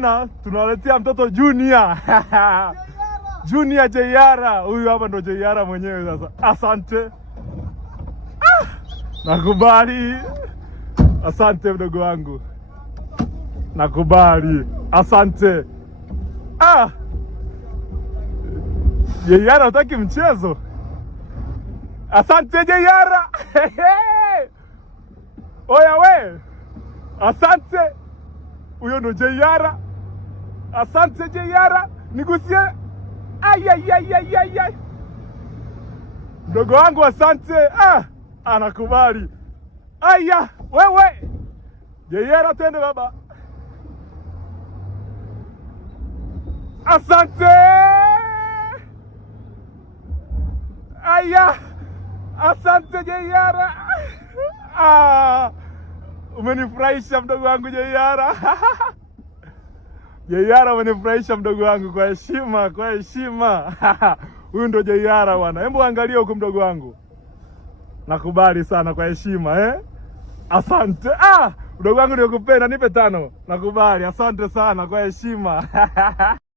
bwana, tunaletea mtoto Junior. Junior Jeiara. Huyu hapa ndo Jeiara mwenyewe sasa. Asante. Nakubali. Asante mdogo wangu. Nakubali. Asante. Jeiara, utaki mchezo? Asante Jeiara. Oya we. Asante. Huyo ndo Jeiara. Asante Jeiara. Nigusie. Ay. Mdogo wangu asante. Anakubali. Aya, wewe. Jeiara, twende baba. Asante. Aya. Asante Jeiara. Umenifurahisha mdogo wangu Jeiara. Jeiara, umenifurahisha mdogo wangu, kwa heshima, kwa heshima. Huyu ndo Jeiara bwana. Hebu angalia huko mdogo wangu. Nakubali sana, kwa heshima Asante. Mdogo wangu nikupenda, nipe 5. Nakubali, asante sana, kwa heshima.